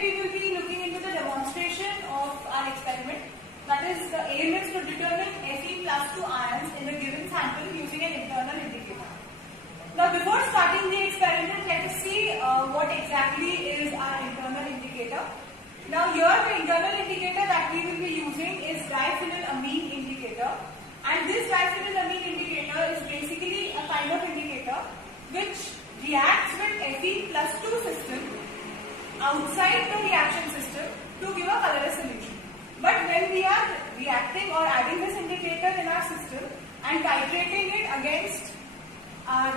We will be looking into the demonstration of our experiment. That is, the aim is to determine Fe+2 ions in a given sample using an internal indicator. Now, before starting the experiment, let us see what exactly is our internal indicator. Now, here the internal indicator that we will be using is diphenylamine indicator, and this diphenylamine indicator is basically a kind of indicator which reacts with Fe+2 system outside the reaction system to give a colorless solution. But when we are reacting or adding this indicator in our system and titrating it against our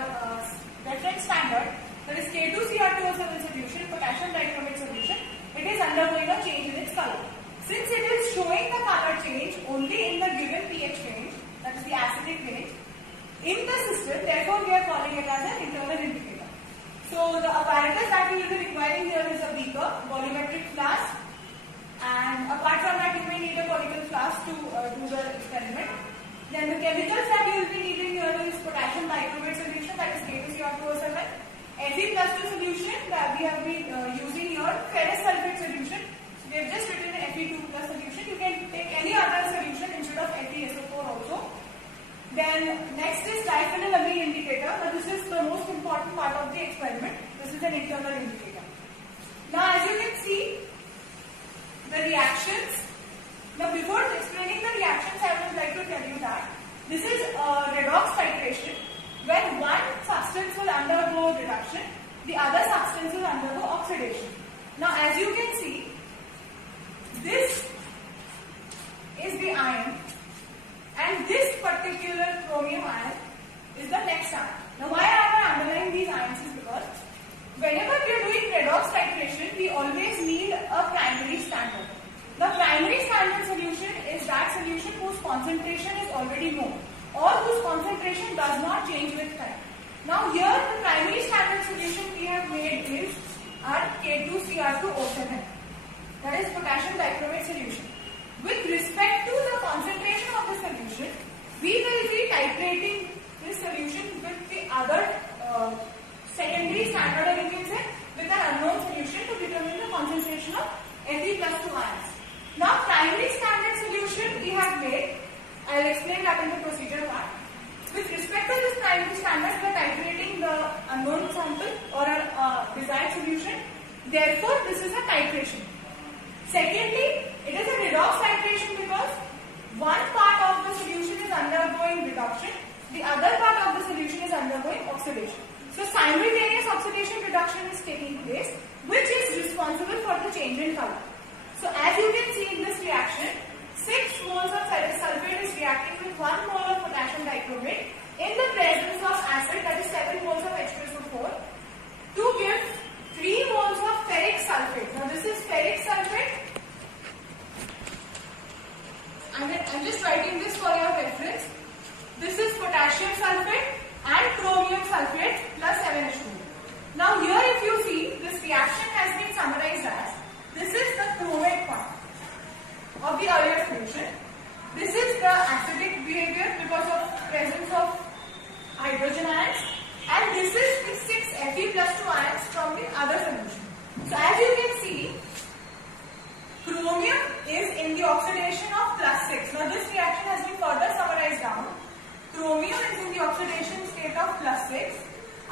reference standard, that is K2Cr2O7 solution, potassium dichromate solution, it is undergoing a change in its color. Since it is showing the color change only in the given pH range, that is the acidic range, in the system, therefore we are calling it as an internal indicator. So the apparatus that we will be requiring here is a beaker, volumetric flask, and apart from that you may need a conical flask to do the experiment. Then the chemicals that you will be needing here is potassium dichromate solution, that is K2Cr2O7, Fe+2 solution that we have been using here, ferrous sulfate solution. So we have just written Fe2+ solution. You can take any other solution instead of FeSO4 also. Then next is diphenylamine indicator. Now this is the most important part of the experiment. This is an internal indicator. Now as you can see, the reactions. Now before explaining the reactions, I would like to tell you that this is redox titration, when one substance will undergo reduction, the other substance will undergo oxidation. Now as you can see, this is the ion, and this particular chromium ion is the next ion. Now why I am underlining these ions is because whenever we are doing redox titration, we always need a primary standard. The primary standard solution is that solution whose concentration is already known or whose concentration does not change with time. Now here the primary standard solution we have made is our K2Cr2O7, that is potassium dichromate solution. With respect to the concentration of the solution, we will be titrating this solution with the other secondary standard, or you can say with an unknown solution to determine the concentration of Fe+2 ions. Now primary standard solution we have made, I will explain that in the procedure part. With respect to this primary standard, we are titrating the unknown sample or a desired solution. Therefore, this is a titration. Secondly, it is a redox titration because one part of the solution is undergoing reduction, the other part of the solution is undergoing oxidation. So simultaneous oxidation reduction is taking place, which is responsible for the change in color. So as you can see in this reaction, 6 moles of ferrous sulfate is reacting with 1 mole of potassium dichromate in the presence of acid, that is 7 moles of H2SO4, to give 3 moles of ferric sulfate. Now this is ferric sulfate. I'm just writing this for your reference. This is potassium sulfate and chromium sulfate plus 7H2. Now here if you see, this reaction has been summarized as, this is the chromate part of the earlier solution. This is the acidic behavior because of presence of hydrogen ions, and this is the 6 Fe+2 ions from the other solution. So as you can see, chromium is in the oxidation of +6. Now this reaction has been further summarized down. Chromium is in the oxidation state of +6.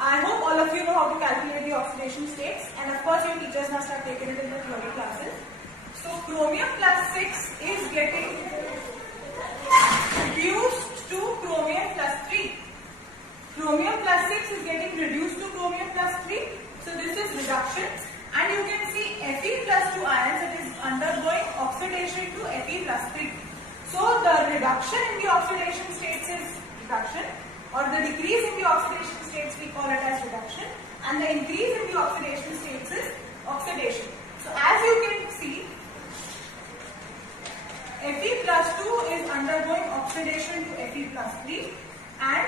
I hope all of you know how to calculate the oxidation states, and of course your teachers must have taken it in the theory classes. So chromium +6 is getting reduced to chromium +3. Chromium +6 is getting reduced to chromium +3. So this is reduction, and you can see Fe+2 ions, it is undergoing oxidation to Fe+3. So the reduction in the oxidation states is reduction, or the decrease in the oxidation states we call it as reduction, and the increase in the oxidation states is oxidation. So as you can see, Fe+2 is undergoing oxidation to Fe+3, and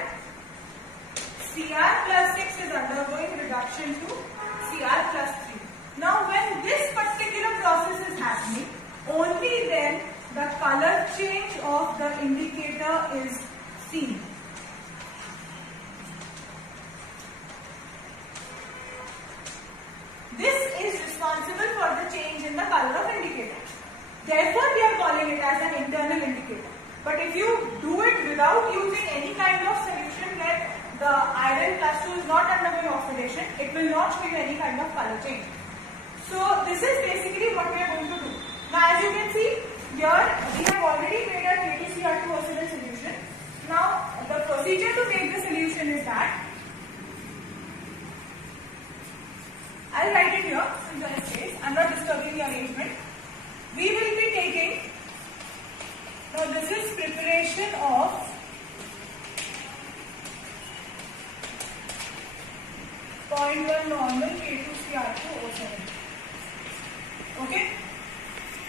Cr+6 is undergoing reduction to Cr+3. Now when this particular process is happening, only then the color change of the indicator is seen. This is responsible for the change not undergoing oxidation, it will not show you any kind of color change. So this is basically what we are going to do. Now as you can see, here we have already made a K2Cr2O7 solution. Now the procedure to make the solution is that, I'll write it here in the space, I'm not disturbing the arrangement. We will be taking, now this is preparation of .1 normal K2Cr2O7. Okay?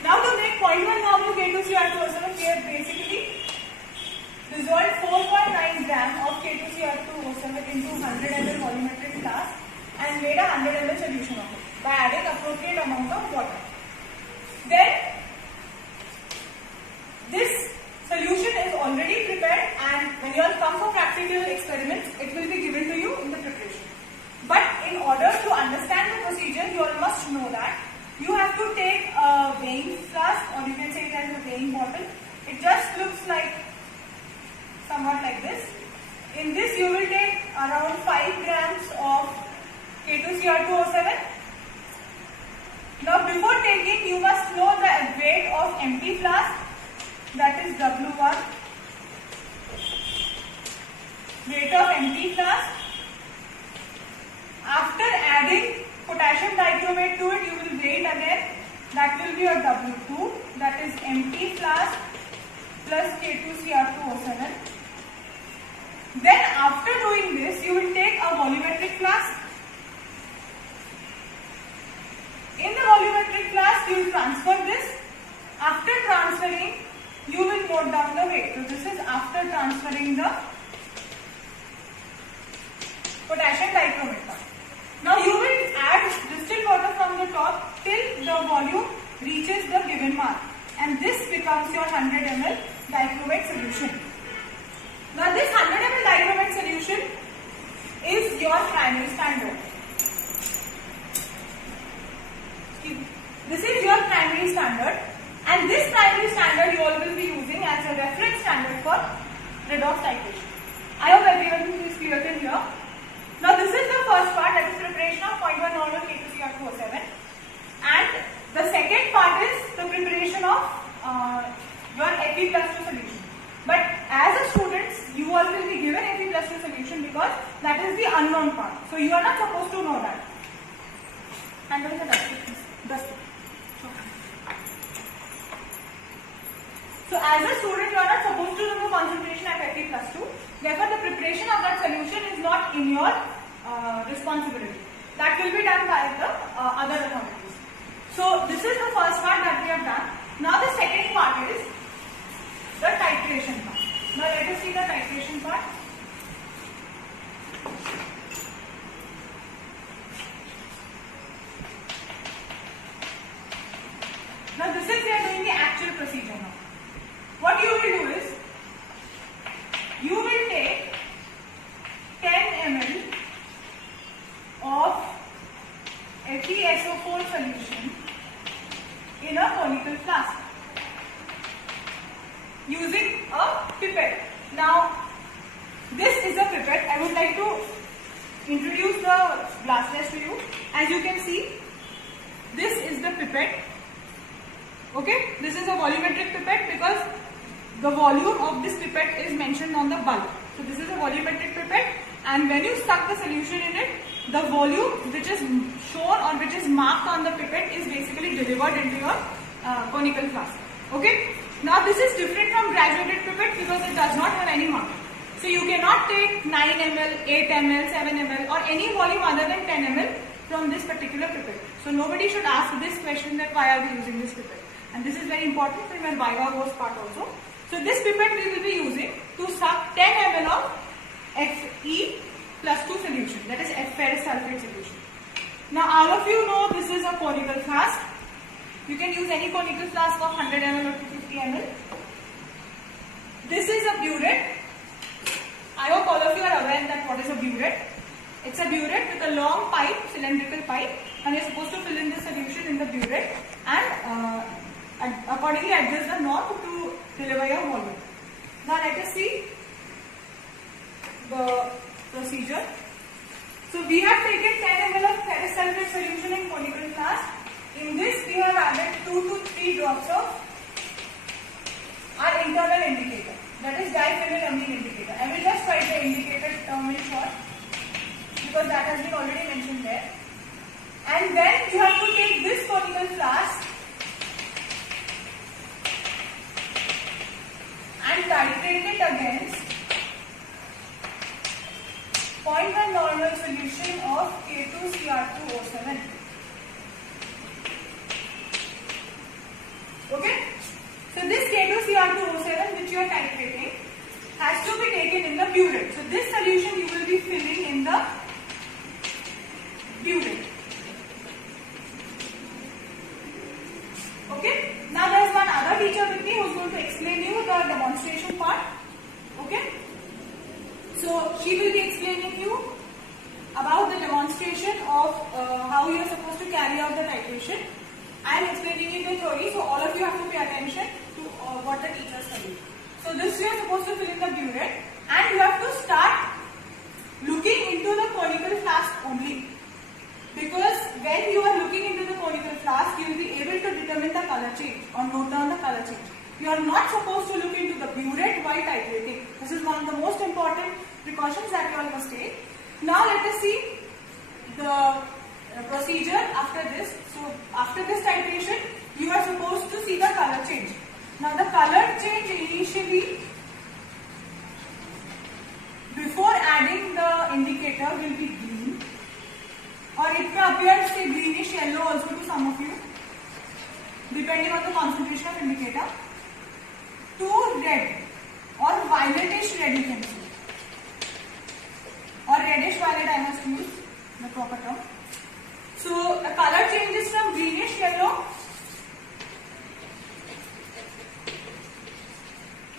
Now to make 0.1 normal K2Cr2O7, we have basically dissolved 4.9 gram of K2Cr2O7 into 100 ml volumetric flask and made a 100 ml solution of it by adding appropriate amount of water. Then this solution is already prepared, and when you all come for practical experiments, it will be given to you in the preparation. But in order to understand the procedure, you all must know that you have to take a weighing flask, or you can say it as a weighing bottle. It just looks like somewhat like this. In this you will take around 5 grams of K2Cr2O7. Now before taking, you must know the weight of empty flask, that is W1. Weight of empty flask. After adding potassium dichromate to it, you will weigh it again. That will be your W2, that is empty flask plus K2Cr2O7. Then after doing this, you will take a volumetric flask. In the volumetric flask, you will transfer this. After transferring, you will note down the weight. So this is after transferring the potassium dichromate. Now you will add distilled water from the top till the volume reaches the given mark, and this becomes your 100 ml dichromate solution. Now this 100 ml dichromate solution is your primary standard. This is your primary standard, and this primary standard you all will be using as a reference standard for redox titration. I hope everyone is clear till here. Now this is the first part, that is preparation of 0.1 normal K2Cr2O7, and the second part is the preparation of your Fe+2 solution. But as a students, you all will be given Fe+2 solution because that is the unknown part. So you are not supposed to know that. And there is a dust. So as a student, you are not supposed to know the concentration at Fe+2. Therefore, the preparation of that solution is not in your responsibility. That will be done by the other authorities. So this is the first part that we have done. Now the second part is the titration part. Now let us see the titration part. Now this is we are doing the actual procedure now. What you will do is, you will take 10 ml of FeSO4 solution in a conical flask using a pipette. Now this is a pipette. I would like to introduce the glass test to you. As you can see, this is the pipette. Okay, this is a volumetric pipette because the volume of this pipette is mentioned on the bulb. So this is a volumetric pipette, and when you suck the solution in it, the volume which is shown or which is marked on the pipette is basically delivered into your conical flask. Okay. Now this is different from graduated pipette because it does not have any mark. So you cannot take 9 ml, 8 ml, 7 ml or any volume other than 10 ml from this particular pipette. So nobody should ask this question that why are we using this pipette. And this is very important for your Viva Voce part also. So this pipette we will be using to suck 10 ml of Fe+2 solution, that is ferrous sulfate solution. Now all of you know this is a conical flask. You can use any conical flask of 100 ml or 250 ml. This is a burette. I hope all of you are aware that what is a burette. It's a burette with a long pipe, cylindrical pipe, and you're supposed to fill in the solution in the burette and accordingly adjust the knob to deliver your volume. Now let us see the procedure. solution in conical flask. In this, we have added 2 to 3 drops of our internal indicator, that is diphenylamine indicator. I will just write the indicator term in short because that has been already mentioned there. And then you have to take this conical flask and titrate it against 0.1 normal solution of K2Cr2O7. Okay? So this K2Cr2O7 which you are titrating has to be taken in the burette. So this solution you will be filling in the burette. Okay? Now there is one other teacher with me who is going to explain you the demonstration part. Okay? So she will be explaining you about the demonstration of how you are supposed to carry out the titration. I am explaining you the theory, so all of you have to pay attention to what the teacher is telling. So this you are supposed to fill in the burette, and you have to start looking into the conical flask only. Because when you are looking into the conical flask, you will be able to determine the color change or note down the color change. You are not supposed to look into the burette while titrating. This is one of the most important precautions that you all must take. Now let us see the procedure after this. So after this titration, you are supposed to see the color change. Now the color change initially, before adding the indicator, will be green, or it may appear say greenish yellow also to some of you, depending on the concentration of indicator, to red or violetish red you can see, or reddish violet I must use the proper term. So the color changes from greenish yellow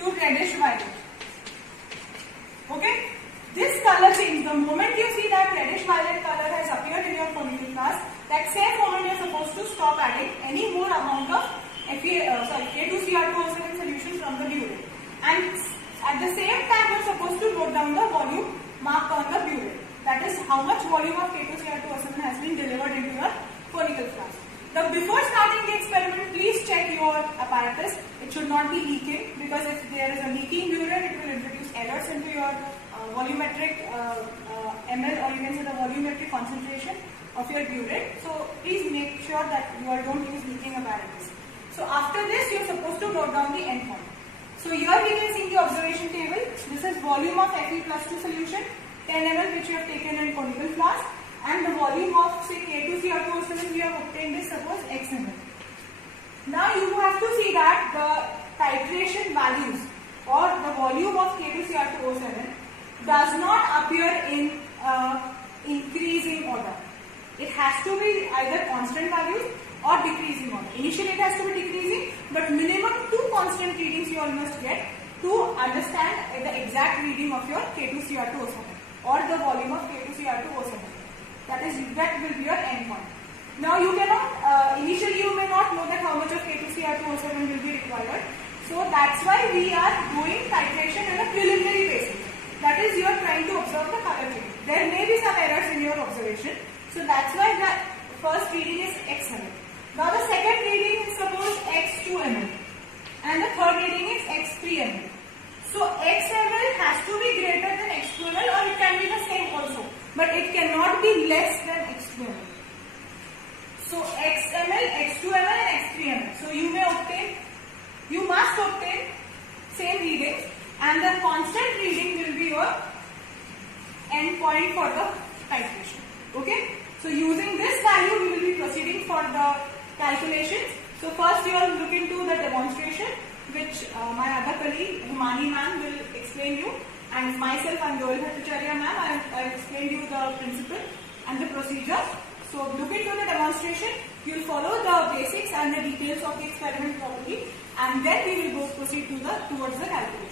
to reddish violet. Okay? This color change, the moment you see that reddish violet color has appeared in your conical flask, that same moment you are supposed to stop adding any more amount of K2Cr2O7 solution from the burette. And at the same time you are supposed to note down the volume marked on the burette. That is how much volume of K2Cr2O7 has been delivered into your conical flask. Now before starting the experiment, please check your apparatus. It should not be leaking, because if there is a leaking burette, it will introduce errors into your volumetric ml, or you can say the volumetric concentration of your burette. So please make sure that you all don't use leaking apparatus. So after this, you are supposed to note down the endpoint. So here we can see the observation table. This is volume of Fe+2 solution, 10 ml which you have taken in conical flask, and the volume of say K2Cr2O7 we have obtained is suppose x ml. Now you have to see that the titration values or the volume of K2Cr2O7 does not appear in increasing order. It has to be either constant values or decreasing order. Initially it has to be decreasing, but minimum 2 constant readings you all must get to understand the exact reading of your K2Cr2O7 or the volume of K2Cr2O7. That will be your endpoint. Now you cannot, initially you may not know that how much of K2Cr2O7 will be required. So that's why we are doing titration on a preliminary basis. That is, you are trying to observe the color change. There may be some errors in your observation. So that's why the first reading is x ml. Now the second reading is suppose x2 ml. And the third reading is x3 ml. So x ml has to be greater than x2 ml, or it can be the same also. But it cannot be less than x2 ml. So x ml, x2 ml and x3 ml. So you must obtain same readings, and the constant reading will be your endpoint for the titration. Okay? So using this value we will be proceeding for the calculations. So first you will look into the demonstration which my other colleague Humani ma'am will explain you, and myself I am Joel Bhattacharya ma'am. I will explain you the principle and the procedure. So look into the demonstration, you will follow the basics and the details of the experiment properly, and then we will go proceed towards the calculation.